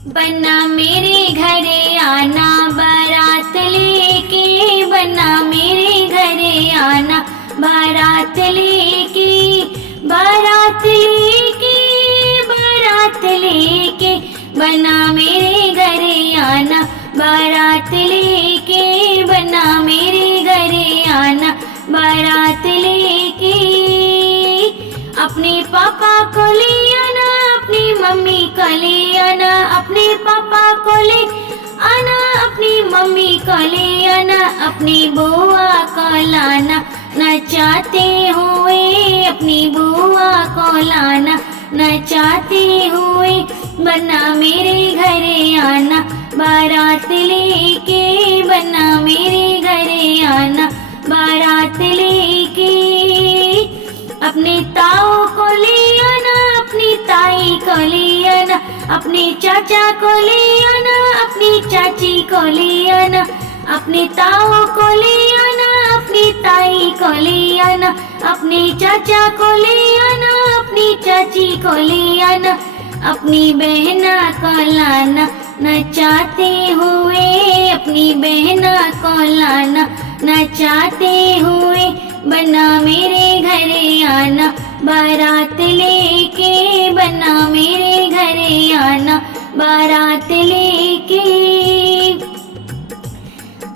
बन्ना मेरे घरे आना बारात लेके, बन्ना मेरे घरे आना बारात लेके, बारात लेके, बारात लेके, बन्ना मेरे घरे आना बारात लेके, बन्ना मेरे घरे आना बारात लेके। अपने पापा को ले आना, अपनी मम्मी को ले आना, अपने पापा को ले आना, अपनी मम्मी को ले आना, अपनी बुआ को लाना, नचाते हुए अपनी बुआ को लाना, नचाते हुए बन्ना मेरे घरे आना बारात लेके, बन्ना मेरे घरे आना बारात लेके। अपने ताऊ को ले आना, अपनी ताई को ले आना, अपने चाचा को ले आना, अपनी चाची को ले आना, अपने ताऊ को ले आना, अपनी ताई को ले आना, अपने चाचा को ले आना, अपनी चाची को ले आना, अपनी बहना को लाना, नचाते हुए अपनी बहना को लाना, नचाते हुए बन्ना मेरे घरे आना बारात लेके, बन्ना मेरे घरे आना बारात लेके।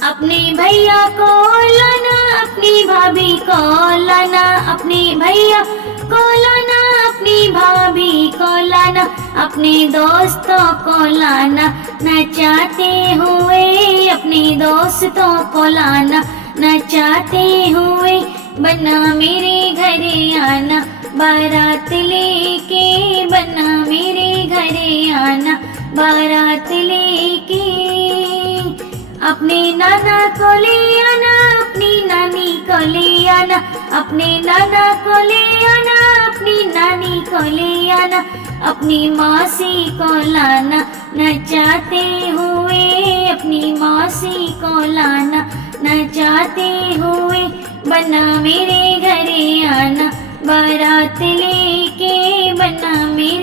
अपने भैया को लाना, अपनी भाभी को लाना, अपने भैया को लाना, अपनी भाभी को लाना, अपने दोस्तों को लाना, नचाते हुए अपने दोस्तों को लाना, नचाते हुए बन्ना मेरे घरे आना बारात लेके, बन्ना मेरे घरे आना बारात लेके। अपने नाना को ले आना, अपनी नानी को ले आना, अपने नाना को ले आना, अपनी नानी को ले आना, अपनी मौसी को लाना, नचाते हुए अपनी मौसी को लाना, नचाते हुए बन्ना मेरे घरे आना बारात लेके, बन्ना मेरे